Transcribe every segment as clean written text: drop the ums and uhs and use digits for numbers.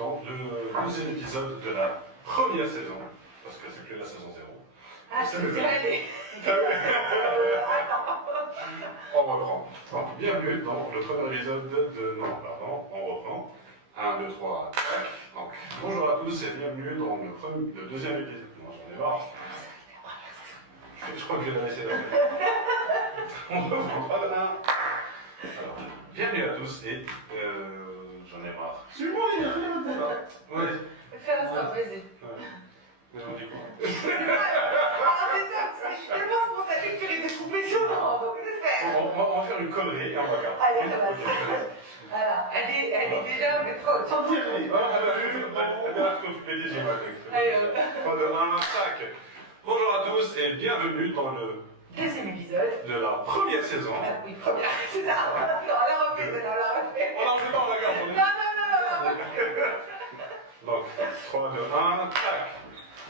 dans le deuxième épisode de la première saison, parce que c'est plus la saison 0. Ah, je suis allée. On reprend. Donc, bienvenue dans le premier épisode de... Non, pardon, on reprend. 1, 2, 3, tac. Donc, bonjour à tous et bienvenue dans le deuxième épisode. Non, j'en ai marre. Je crois que je vais la laisser là. On reprend. Alors, bienvenue à tous et j'en ai marre. C'est bon, il n'y a rien à faire. Ouais. Fais un stop, vas-y. Mais on dit quoi? Ah, c'est ça, parce que je suis tellement spontanée que tu les découpes sur moi, donc laisse faire. On va faire une connerie et on va regarder. Allez, ça va. Voilà, elle est déjà, mais trop. Sans dire rien. Allez, 3, 2, 1, tac. Bonjour à tous et bienvenue dans le Deuxième épisode. de la première saison. Ah, oui, première, c'est ça. Non, on l'a refait, on l'a refait. On en fait pas, on la garde. Non. Donc, 3, 2, 1, tac.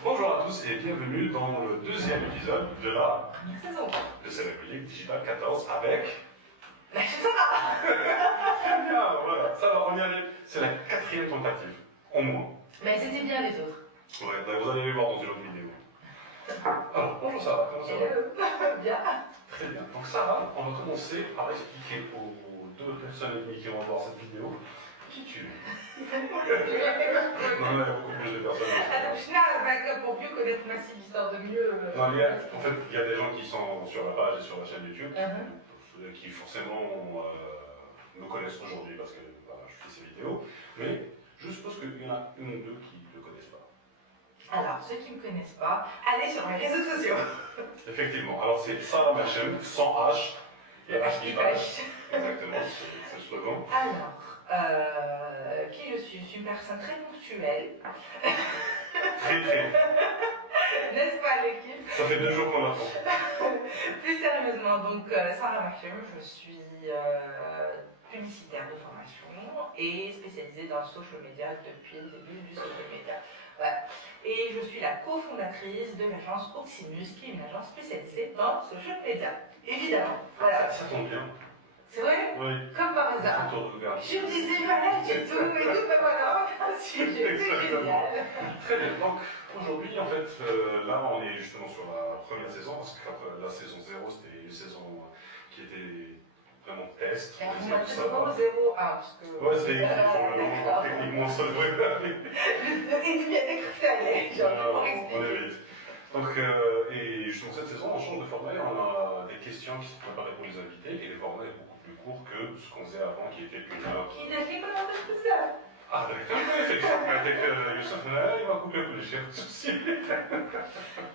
Bonjour à tous et bienvenue dans le deuxième épisode de la Saison. de cette République Digitale 14 avec... La Sarah. Très bien, voilà, ça va, on y arrive. C'est la 4e tentative, au moins. Mais c'était bien les autres. Ouais, bah, vous allez les voir dans une autre vidéo. Alors, bonjour Sarah, comment ça va? Hello. Bien. Très bien. Donc Sarah, on va commencer par expliquer aux 2 personnes et demie qui vont voir cette vidéo qui tu es. Non, il y a beaucoup plus de personnes. Attends, je n'arrive pour mieux connaître ma cible, histoire de mieux. Non, en fait, il y a des gens qui sont sur la page et sur la chaîne YouTube, qui forcément me connaissent aujourd'hui parce que voilà, je fais ces vidéos, mais je suppose qu'il y en a une ou deux qui ne le connaissent pas. Alors, ceux qui ne me connaissent pas, allez sur mes réseaux sociaux. Effectivement, alors c'est Sarah Merchant, sans H, et H qui fâche. Exactement, c'est le slogan. Alors, qui je suis? Je suis une personne très ponctuelle. Très. N'est-ce pas l'équipe? Ça fait 2 jours qu'on attend. Plus sérieusement, donc Sarah Merchant, je suis publicitaire de formation et spécialisée dans le social media depuis le début du social media. Voilà. Et je suis la cofondatrice de l'agence Oximus, qui est une agence spécialisée dans le social media. Évidemment. Voilà. Ça tombe bien. C'est vrai? Oui. Comme par hasard. Je me disais, voilà, j'ai tout, ben voilà, c'est génial. Très bien, donc aujourd'hui, en fait, là on est justement sur la première saison, parce que la saison 0 c'était une saison qui était vraiment test. On a fait vraiment 0-1, parce que... Ouais, c'est écrit sur le nom, techniquement ça devrait aller. Il bien écrit, allez, on est vite. Donc, et justement cette saison, on change de format, on a des questions qui sont préparées pour les invités, et le format est beaucoup plus court que ce qu'on faisait avant, qui était 1 heure. Qui n'a fait comment tout ça? Ah, d'accord, effectivement, avec Youssef, il va couper un peu les chefs, pas de souci.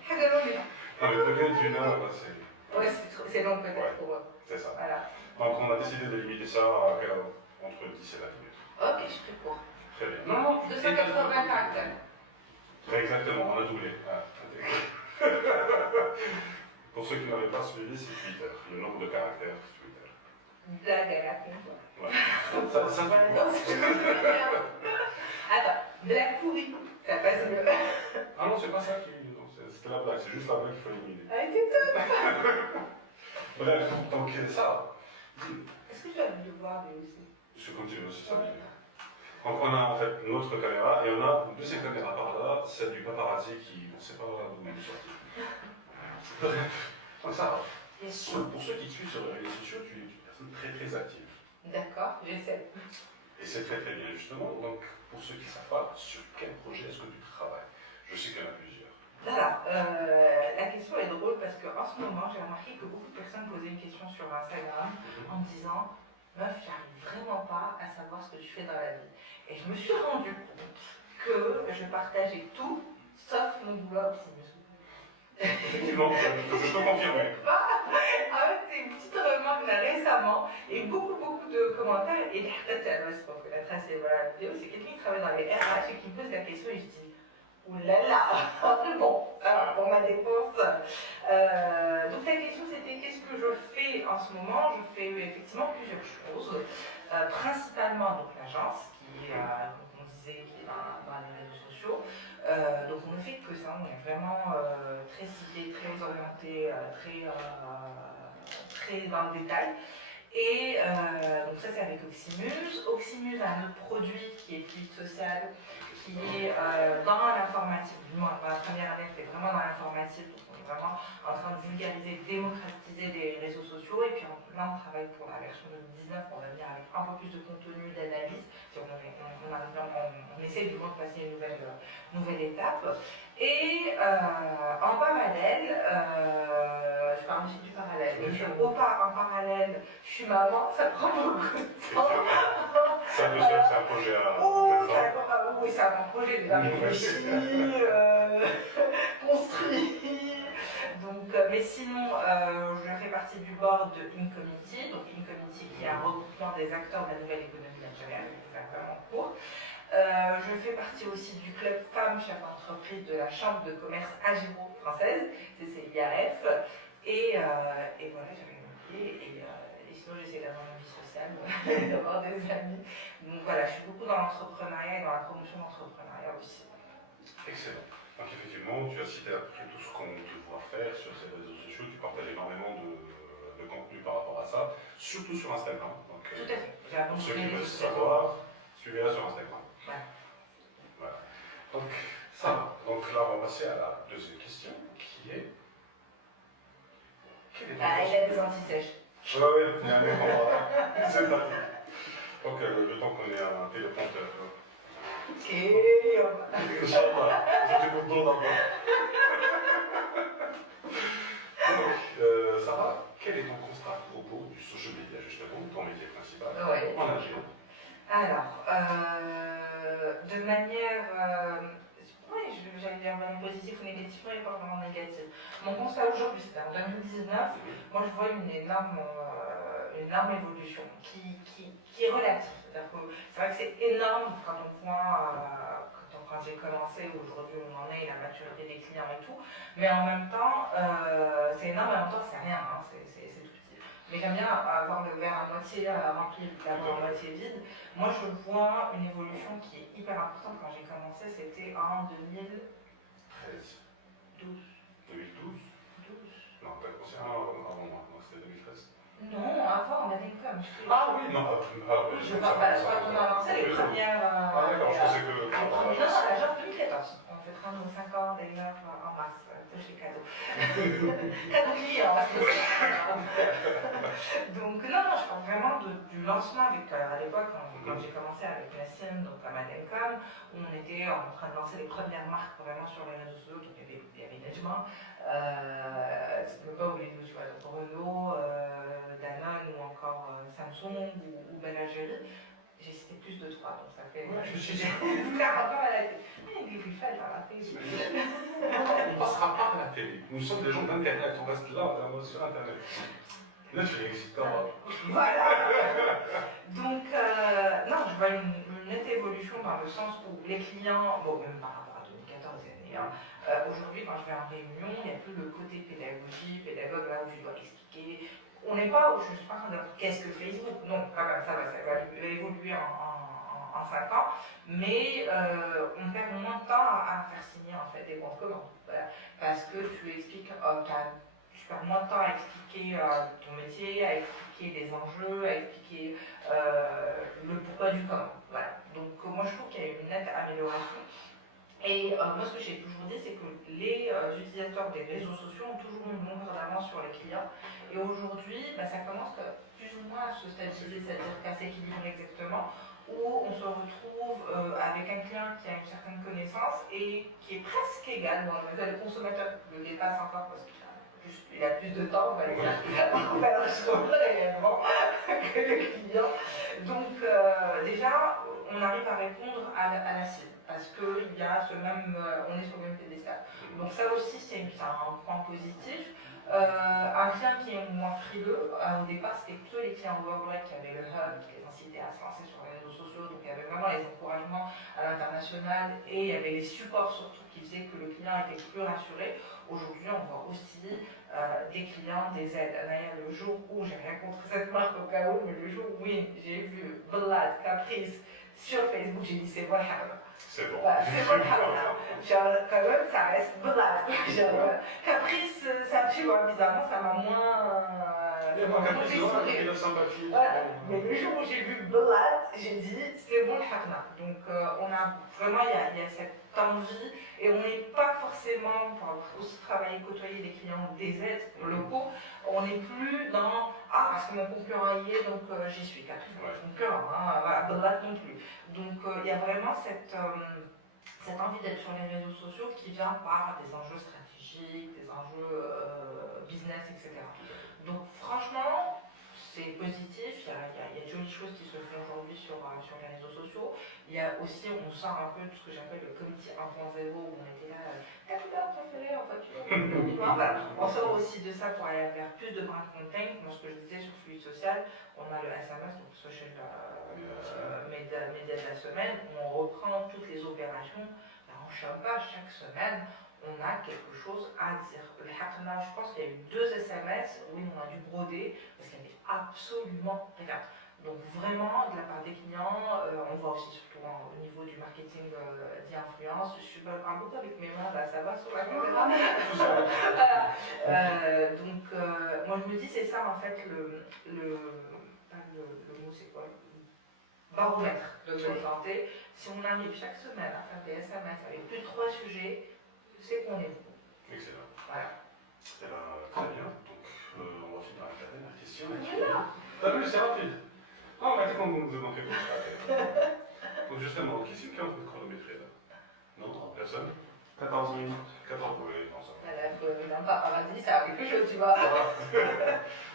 حاجة لوني. Non, mais 2 minutes, 1 heure, c'est... Ouais, c'est long peut-être pour eux. C'est ça. Voilà. Donc, on a décidé de limiter ça à entre 10 et 20 minutes. Ok, je fais court. Très bien. Non, 280 caractères. Très exactement, on a doublé. Ah, pour ceux qui n'avaient pas suivi, c'est Twitter, le nombre de caractères Twitter. Blague à la con. Ouais. Ça Voilà, non, c'est attends, blague pourrie, ça passe mieux. Ah non, c'est pas ça qui... C'était la blague, c'est juste la blague qu'il faut éliminer. Ah, c'est top. Bref, donc ça... Est-ce que tu as le devoir lui aussi? Je continue, c'est ça. Donc on a en fait notre caméra et on a une deuxième caméra par là, celle du paparazzi qui, on ne sait pas d'où il est sorti. Bref, donc ça, pour ceux qui te suivent sur les réseaux sociaux, tu es une personne très active. D'accord, j'essaie. Et c'est très bien justement, donc pour ceux qui ne savent pas, sur quel projet est-ce que tu travailles? Je sais qu'il y en a plusieurs. Alors, la question est drôle parce qu'en ce moment, j'ai remarqué que beaucoup de personnes posaient une question sur Instagram en me disant meuf, j'arrive vraiment pas à savoir ce que tu fais dans la vie. Et je me suis rendu compte que je partageais tout sauf mon boulot Optimus. Effectivement, je peux confirmer. C'est une petite remarque là récemment et beaucoup de commentaires. Et c'est parce que la trace est voilà, la vidéo, c'est quelqu'un qui travaille dans les RH et qui me pose la question et je dis oulala, bon, alors pour ma défense. Donc la question c'était qu'est-ce que je fais en ce moment? Je fais effectivement plusieurs choses, principalement donc l'agence qui est, comme on disait, qui est dans les réseaux sociaux. Donc on ne fait que ça, on est vraiment très ciblé, très orienté, très dans le détail. Et donc ça c'est avec Oxymuse. Oxymuse a un autre produit qui est Fluide Social, qui est dans l'informatique, du moins dans la première année, c'était vraiment dans l'informatique, donc on est vraiment en train de vulgariser, démocratiser des réseaux sociaux, et puis là on travaille pour la version 2019, on va venir avec un peu plus de contenu, d'analyse, on essaie du moins de passer une nouvelle étape. Et en parallèle, je parle aussi du parallèle, en parallèle, je suis maman, ça prend beaucoup de temps. C'est un projet à... Oui, c'est un projet déjà réfléchi, construit. Donc, mais sinon, je fais partie du board de Incomity, donc Incomity qui est un regroupement des acteurs de la nouvelle économie algérienne, c'est vraiment court. Je fais partie aussi du club femmes chefs d'entreprise de la chambre de commerce Agiro française, c'est IAF. Et voilà, j'avais oublié. Et sinon, j'essaie d'avoir une vie sociale, d'avoir des amis. Donc voilà, je suis beaucoup dans l'entrepreneuriat et dans la promotion de l'entrepreneuriat aussi. Excellent. Donc effectivement, tu as cité après tout ce qu'on te voit faire sur ces réseaux sociaux, tu partages énormément de contenu par rapport à ça, surtout sur Instagram. Donc, tout à fait. Pour ceux qui veulent savoir, suivez-la sur Instagram. Ouais. Voilà. Donc ça va. Donc là, on va passer à la deuxième question, qui est... Il a des anti-sèches. Oui, il y a un moment. C'est parti. Donc le temps qu'on ait un téléprompteur. Ok. Inch'Allah, je te comprends d'abord. Donc, Sarah, quel est ton constat à propos du social media, justement, ton métier principal, en Algérie? Alors, de manière... oui, j'allais dire vraiment positif ou négatif, mais pas vraiment négatif. Mon constat aujourd'hui, c'était en 2019, moi je vois une énorme évolution qui est relative. C'est-à-dire que c'est vrai que c'est énorme quand on voit, quand j'ai commencé, aujourd'hui on en est, la maturité des clients et tout, mais en même temps, c'est énorme, mais en même temps c'est rien, hein, c'est tout petit. Mais j'aime bien avoir le verre à moitié rempli, d'abord à moitié vide. Moi je vois une évolution qui est hyper importante. Quand j'ai commencé, c'était en 2013. 12. 2012 12. Non, pas avant moi, donc c'était 2013. Non, avant, on a des coms. Ah oui, non, je parle pas, quand on a lancé les premières. Ah d'accord, je pensais que. Non, l'agence 2014. On fêtera nos 5 ans d'ailleurs en mars, chez cadeau. Cadeau client, donc non, je parle vraiment du lancement avec, à l'époque, quand j'ai commencé avec Nassim, donc à Madencom, où on était en train de lancer les premières marques vraiment sur les réseaux sociaux, donc il y avait Nejma, tu ne peux pas oublier, tu vois, donc Renault, Danone ou encore Samsung ou Ben Algérie. J'ai cité plus de 3, donc ça fait. Ouais, je me suis dit. encore à la télé. Il est fait dans la télé. On ne passera pas à la télé. Nous sommes des gens d'Internet, on reste là, sur Internet. Netflix, voilà. Donc, non, je vois une nette évolution dans le sens où les clients, bon, même par rapport à 2014 et hein, aujourd'hui, quand je vais en réunion, il n'y a plus le côté pédagogue là où je dois expliquer. On n'est pas, je ne suis pas en train de dire qu'est-ce que Facebook, non, quand même, ça va évoluer en 5 ans, mais on perd moins de temps à faire signer en fait des bons de commande. Voilà. Parce que tu expliques, tu perds moins de temps à expliquer ton métier, à expliquer les enjeux, à expliquer le pourquoi du comment. Voilà. Donc moi je trouve qu'il y a une nette amélioration. Et moi ce que j'ai toujours dit, c'est que les utilisateurs des réseaux sociaux ont toujours une longueur d'avance sur les clients. Et aujourd'hui, ça commence plus ou moins à se stabiliser, c'est-à-dire qu'à s'équilibrer exactement, où on se retrouve avec un client qui a une certaine connaissance et qui est presque égal. Bon, le consommateur le dépasse encore parce qu'il a plus de temps, on va dire, on va le chose réellement que le client. Donc déjà, on arrive à répondre à la cible parce qu'il y a ce même, on est sur le même pédestal. Donc ça aussi, c'est un point positif. Un client qui est moins frileux, au départ c'était plutôt les clients WordPress qui avaient le hub, qui les incitaient à se lancer sur les réseaux sociaux, donc il y avait vraiment les encouragements à l'international et il y avait les supports surtout qui faisaient que le client était plus rassuré. Aujourd'hui on voit aussi des clients, des aides. D'ailleurs le jour où j'ai rencontré cette marque au cas où, mais le jour où j'ai vu Blad, Caprice sur Facebook, j'ai dit c'est bon. C'est bon. C'est bon, genre, quand même, ça reste Blad. Caprice, ça, tu vois, bizarrement, ça m'a moins. Il y a pas qu'à plus de la sympathie. Voilà. Mais le jour où j'ai vu Blood, j'ai dit c'est bon le Hakna. Donc on a vraiment, il y a cette envie et on n'est pas forcément, pour avoir aussi travaillé, côtoyer des clients des aides locaux, on n'est plus dans ah parce que mon concurrent y est donc j'y suis. Car concurrent, hein, voilà, Blood non plus. Donc il y a vraiment cette envie d'être sur les réseaux sociaux qui vient par des enjeux stratégiques, des enjeux business, etc. Donc franchement, c'est positif, il y a de jolies choses qui se font aujourd'hui sur les réseaux sociaux. Il y a aussi, on sort un peu de ce que j'appelle le comité 1.0 où on était là, ta couleur préférée en voiture, voilà. On sort aussi de ça pour aller vers plus de brand content. Moi, ce que je disais sur Fluide Social, on a le SMS, donc Social Media de la semaine, où on reprend toutes les opérations. Ben, on ne chante pas chaque semaine. On a quelque chose à dire. Le Hakna, je pense qu'il y a eu 2 SMS, oui, on a dû broder, parce qu'il n'y avait absolument rien. Donc vraiment, de la part des clients, on voit aussi surtout au niveau du marketing d'influence, je parle beaucoup avec mes mains, là, ça va sur la caméra. Voilà. Donc, moi je me dis, c'est ça en fait le mot, c'est quoi? Baromètre de bonne santé. Si on arrive chaque semaine à faire des SMS avec plus de 3 sujets, c'est qu'on est bon. Excellent. Voilà. Eh ben, très bien. Donc, on va finir avec la dernière question. T'as vu, c'est rapide. Ah, on va dire qu'on nous demande quelque chose. Donc, justement, qui c'est qui est en train de chronométrer là? Non, personne? 14 minutes. 14, oui, non, ça va. Voilà, il faut même pas paradis, ça a quelque chose, tu vois. Ça va.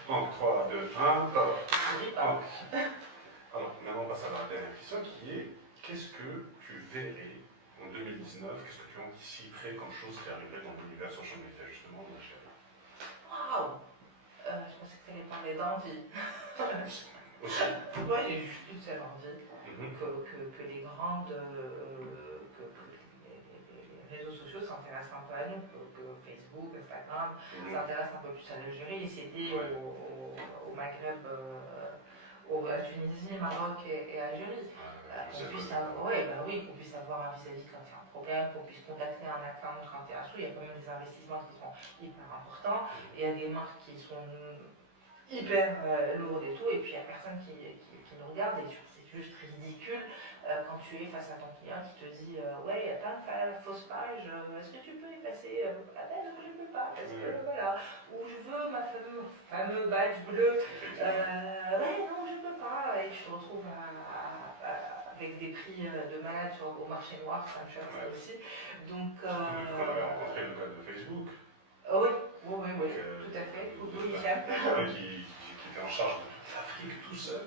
Donc, 3, 2, 1, ça va. Alors, maintenant, on passe à la dernière question qui est qu'est-ce que tu verrais en 2019, qu'est-ce que tu anticiperais comme chose qui arriverait dans l'univers social media, justement, de la chaîne? Waouh! Je pensais que tu allais parler d'envie. Aussi. Moi, j'ai juste une seule envie, que les grandes. Que les réseaux sociaux s'intéressent un peu à nous, que Facebook, Instagram s'intéressent un peu plus à l'Algérie, s'aider au Maghreb, à Tunisie, Maroc et Algérie. Qu'on puisse avoir un vis-à-vis quand il y a un problème, qu'on puisse contacter un account quand il y a un sou. Il y a quand même des investissements qui sont hyper importants. Il y a des marques qui sont hyper lourdes et tout, et puis il n'y a personne qui nous regarde, et c'est juste ridicule quand tu es face à ton client qui te dit ouais, attends, fausse page, est-ce que tu peux effacer ah ben non, je ne peux pas, parce que voilà, ou je veux ma fameux badge bleu, ouais, non, je ne peux pas, et tu te retrouves avec des prix de malade au marché noir, ça me choque ça aussi. Donc. On avait rencontré le cas de Facebook. Oui, tout à fait. Oui, j'aime. Qui était en charge de toute l'Afrique tout seul.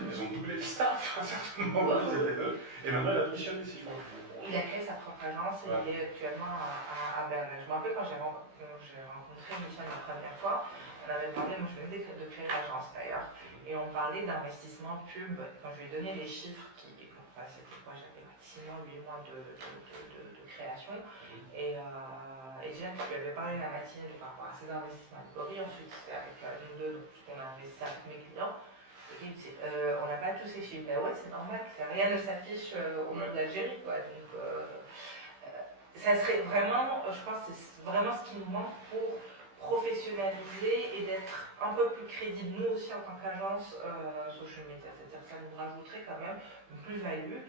Ils ont doublé le staff à un certain moment, ils étaient deux. Et maintenant, il a missionné, si je me trompe. Il a créé sa propre agence et il est actuellement à Berlin. Je me rappelle quand j'ai rencontré Michel la première fois, on avait parlé, moi je venais de créer l'agence d'ailleurs, et on parlait d'investissement pub. Quand je lui ai donné les chiffres, c'était quoi, j'avais 6 mois, 8 mois de création, et Jeanne, je lui avais parlé la matinée par rapport à ces investissements de Gori, ensuite c'était avec nous deux, donc on a investi avec mes clients. On n'a pas tous ces chiffres. Ben ouais, c'est normal, rien ne s'affiche au monde d'Algérie, quoi. Donc, ça serait vraiment, je pense, c'est vraiment ce qui nous manque pour professionnaliser et d'être un peu plus crédible, nous aussi en tant qu'agence social media. C'est-à-dire que ça nous rajouterait quand même une plus-value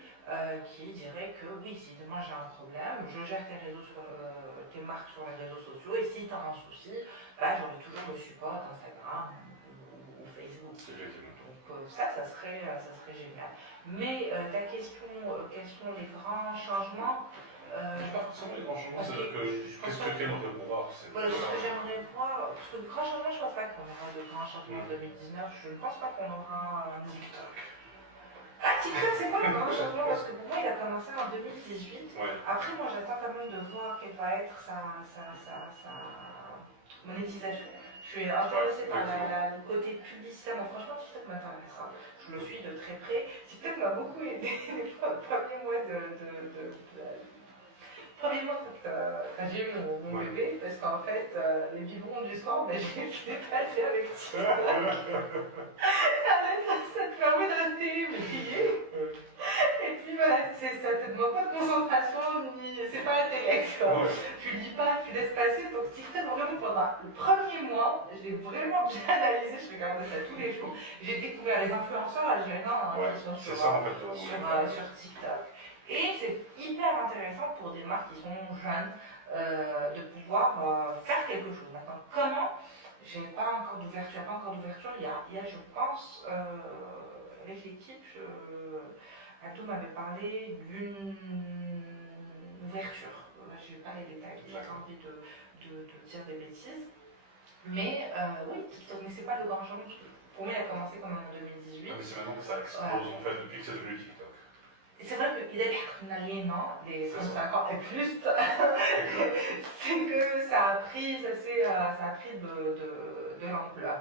qui dirait que oui, si demain j'ai un problème, je gère tes marques sur les réseaux sociaux, et si tu as un souci, bah, j'aurai toujours le support d'Instagram ou Facebook. Donc ça serait génial. Mais ta question, quels sont les grands changements? Pas forcément les grands changements, c'est-à-dire que qu'est-ce que fait notre pouvoir? Voilà, ce que j'aimerais voir, parce que de grands changements, je ne pense pas qu'on aura de grands changements en 2019. Je ne pense pas qu'on aura un TikTok. Ah, TikTok, c'est quoi le grand changement? Parce que pour moi, il a commencé en 2018. Après, moi, j'attends quand même de voir quelle va être sa monétisation. Je suis intéressée par le côté publicitaire. Moi, franchement, TikTok m'intéresse. Je le suis de très près. TikTok m'a beaucoup aidé les premiers mois quand j'ai eu mon bébé, parce qu'en fait, les biberons du soir, ben, j'ai dépassé avec TikTok. Ça te permet de rester éveillé. Et puis voilà, ça te demande pas de concentration, ni c'est pas intellect. Tu lis pas, tu laisses passer, donc TikTok vraiment pendant mois. Le premier mois, j'ai vraiment bien analysé, je regardais ça tous les jours. J'ai découvert les influenceurs algériens qui sont sur TikTok. Et c'est hyper intéressant pour des marques qui sont jeunes de pouvoir faire quelque chose. Maintenant, comment? J'ai pas encore d'ouverture, il y a je pense, avec l'équipe, Abdou m'avait parlé d'une ouverture. Je n'ai pas les détails, j'ai pas envie de dire des bêtises. Mais oui, TikTok, mais c'est pas le grand changement. Pour moi, il a commencé comme en 2018. Mais c'est maintenant que ça explose en fait depuis que c'est devenu TikTok. C'est vrai qu'il a des 35 ans et plus, c'est que ça a pris de l'ampleur.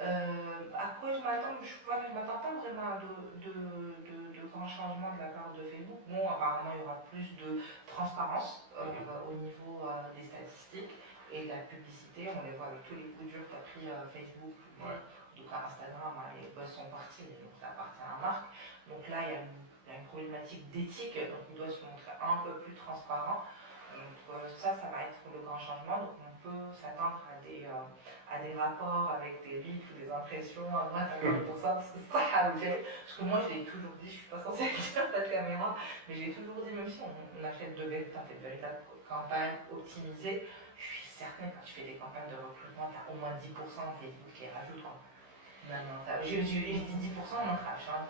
À quoi je m'attends? Je m'attends pas vraiment à de grands changements de la part de Facebook. Bon, apparemment, il y aura plus de transparence au niveau des statistiques et de la publicité. On les voit avec tous les coups durs qu'a pris Facebook. Ouais. Donc à Instagram, les boss sont partis, donc ça appartient à la marque. Donc là, il y a une problématique d'éthique, donc on doit se montrer un peu plus transparent. Donc ça va être le grand changement. Donc on peut s'attendre à des rapports avec des reels ou des impressions à moins 50%, parce que ça a objet. Parce que moi, je l'ai toujours dit, je ne suis pas censée dire la caméra, mais je l'ai toujours dit, même si on achète de véritables campagnes optimisées, je suis certaine quand tu fais des campagnes de recrutement, tu as au moins 10% Facebook qui les rajoute. Non, j'ai dit 10% mon crash. Hein.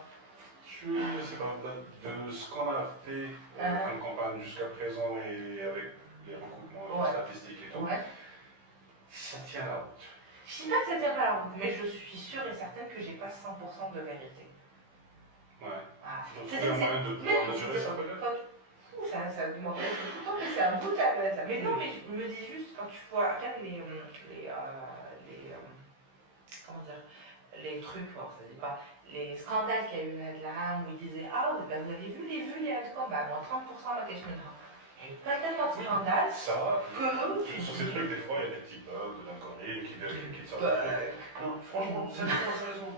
Je sais pas, de ce qu'on a fait comme campagne jusqu'à présent et avec les recoupements statistiques et tout, ça tient la route. Je ne dis pas que ça tient pas la route, mais je suis sûre et certaine que j'ai pas 100% de vérité. Ouais. Donc c'est un moyen de pouvoir mesurer ça peut-être? Ça demanderait tout le temps, mais c'est un bout à la. Mais non, mais je me dis juste, quand tu vois, regarde comment dire, les trucs, bon, ça dit pas, les scandales qu'il y a eu là, où ils disaient, ah, ben, vous avez vu les vues, les outcomes, ben, moins 30% la question. Il n'y a eu pas tellement de scandales que. Sur ces trucs, des fois, il y a des petits bugs, de l'algorithme qui sortent. Non, franchement, c'est raison.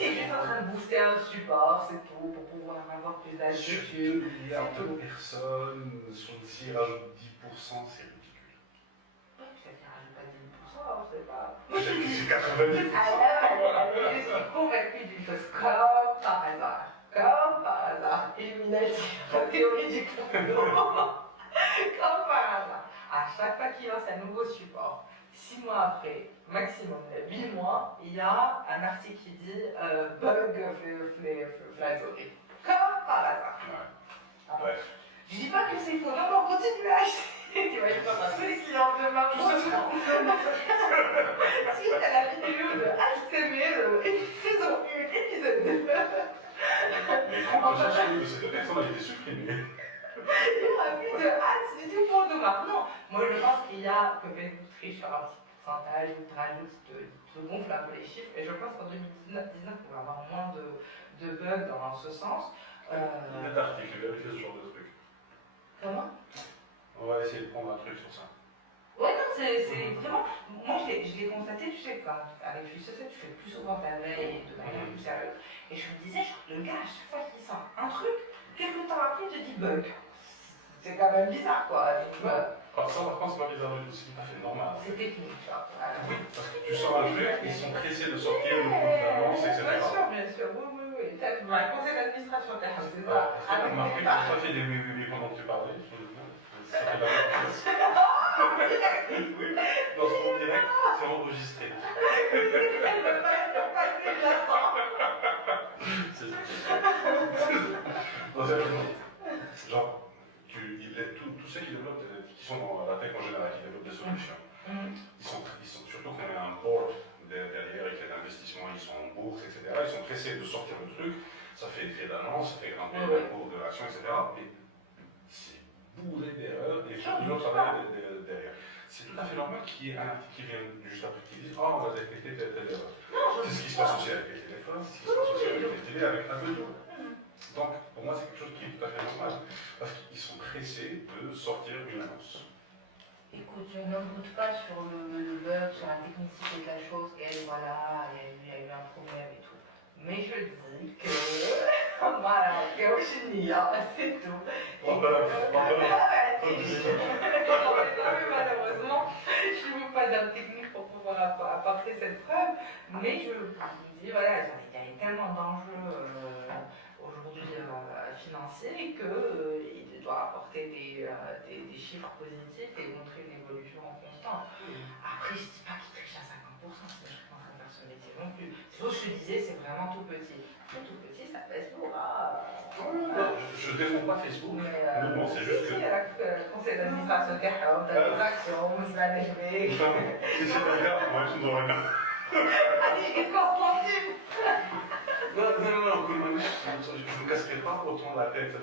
Il est juste en train de booster un support, c'est tout, pour pouvoir avoir plus d'altitude. Sur 2 milliards de personnes, s'ils rajoutent 10%, c'est ridicule. Peut-être qu'ils rajoutent pas 10%, on sait pas. C'est 90%. Alors, je suis convaincue d'une chose, comme par hasard, Illuminati, la théorie du complot, comme par hasard. À chaque fois qu'il lance un nouveau support, 6 mois après, maximum 8 mois, il y a un article qui dit bug l'algorithme. Comme par hasard. Ouais. Bref. Je dis pas que c'est faux, non, on continue à acheter. Tu vas être pas tous les clients de ma Si t'as la vidéo de HTML, saison 1, épisode 2. Les comptes de cette personne ont été supprimés. Il n'y aura plus de hâte du tout pour demain. Non, moi je pense qu'il y a que Facebook triche sur un petit pourcentage ou te rajoute, te gonfle un peu les chiffres. Et je pense qu'en 2019, on va avoir moins de bugs dans ce sens. Il y a d'articles, vérifier ce genre de truc. Comment? On va essayer de prendre un truc sur ça. Ouais, non, c'est vraiment. Moi, je l'ai constaté, tu sais, quand avec FuseSet, tu fais plus souvent ta veille de manière plus sérieuse. Et je me disais, genre, le gars, à chaque fois qu'il sort un truc, quelques temps après, il te dit bug. C'est quand même bizarre, quoi. Alors, ça, par contre, c'est pas bizarre du tout, c'est tout à fait normal. C'est technique, genre. Oui, parce que tu sors un truc, ils sont pressés de sortir le coup d'annonce, etc. Bien sûr, oui. Peut-être, le conseil d'administration, c'est ça. Tu as remarqué que tu n'as pas fait des oui pendant que tu parlais. Ça fait la même chose. Oui, dans ce ton direct, c'est enregistré. Elle ne veut pas faire de la fin. Genre, tous ceux qui développent, qui sont dans la tech en général, qui développent des solutions, ils sont surtout quand il y a un board derrière et qu'il y a l'investissement, ils sont en bourse, etc. Ils sont pressés de sortir le truc, ça fait effet d'annonce, ça fait grimper le cours de l'action, etc. Mais c'est bourré d'erreurs et tout le travail derrière. C'est tout à fait normal qu'il y ait un article qui vienne juste après qui dise on va détecter telle erreur. C'est ce qui se passe aussi avec les téléphones, c'est ce qui se passe aussi avec les télés, avec un peu tout. Donc, pour moi, c'est quelque chose qui est tout à fait normal, parce qu'ils sont pressés de sortir une annonce. Écoute, je ne doute pas sur le bug, sur la technicité de la chose, et voilà, il y a eu un problème et tout. Mais je dis que, voilà, que c'est tout. Malheureusement, je ne veux pas d'autres techniques pour pouvoir apporter cette preuve, mais je me dis, voilà, il y a tellement d'enjeux aujourd'hui financiers qu'il doit apporter des chiffres positifs et montrer une évolution en constante. Après, je ne dis pas qu'il triche à 50%, sinon je ne commence à faire ce métier non plus. C'est ce que je te disais, c'est vraiment tout petit. Tout petit, ça pèse lourd. Je ne défends pas Facebook. Non, c'est juste que. Le conseil d'administration des actions, vous allez jouer. Si c'est le cas, moi je n'aurais pas. Allez, je vais Constantine. Non, je ne me casserai pas autant la tête.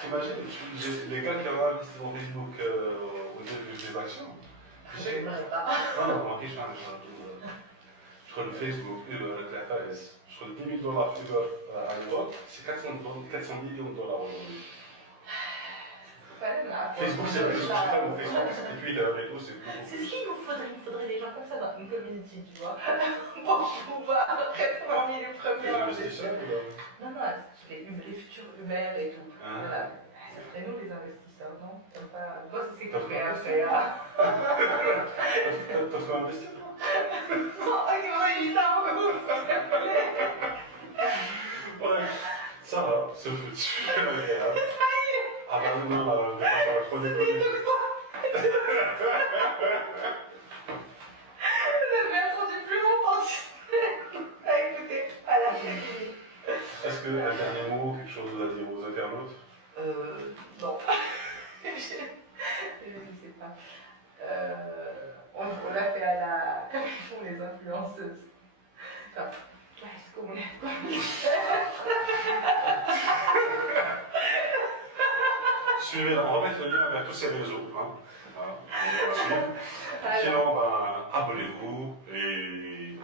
T'imagines, les gars qui avaient investi dans Facebook au début des actions. Je ne pas. Non, je crois le Facebook, la FAS, je crois $10 000 à l'époque, c'est 400 millions de dollars aujourd'hui. Facebook, c'est vrai, je sais pas, mon Facebook, et puis et tout, c'est plus. C'est ce qu'il nous faudrait. Il faudrait des gens comme ça dans une community, tu vois, pour pouvoir être parmi les premiers. Les investisseurs Non, les futurs Uber et tout. Voilà. Ça serait nous les investisseurs, non? Comme pas. Toi, c'est ce que tu fais après. T'as fait investir? Non, évidemment, Ouais, ça va, c'est super agréable. Ah bah non, on va pas trop déconner. J'avais attendu plus longtemps. Ah, écoutez, voilà, c'est fini. Est-ce que un dernier mot, quelque chose à dire aux internautes? Non. Je ne sais pas. On l'a fait à la. Comme ils font les influenceuses. Enfin, qu'est-ce qu'on lève. Suivez-la, on va mettre le lien vers tous ces réseaux. Hein. Voilà, on va suivre. Sinon, abonnez-vous et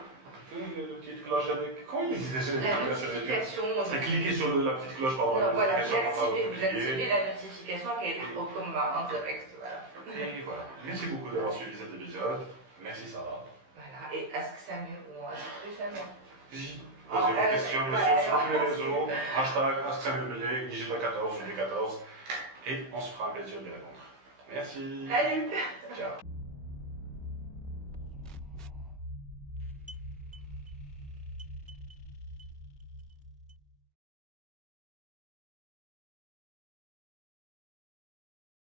la petite cloche avec. Comment il disait la notification. Cliquez sur la petite cloche pour avoir Voilà, la notification. vous activez la notification qui est au commun en direct. Voilà. Et voilà. Merci beaucoup d'avoir suivi cet épisode. Merci Sarah. Voilà. Et Ask Samir ou Ask Samir. Oui. Posez vos questions bien sûr sur tous les réseaux. Hashtag AskSamirBelé, Digita14, Julie14. Et on se fera un plaisir d'y répondre. Merci. Salut. Ciao.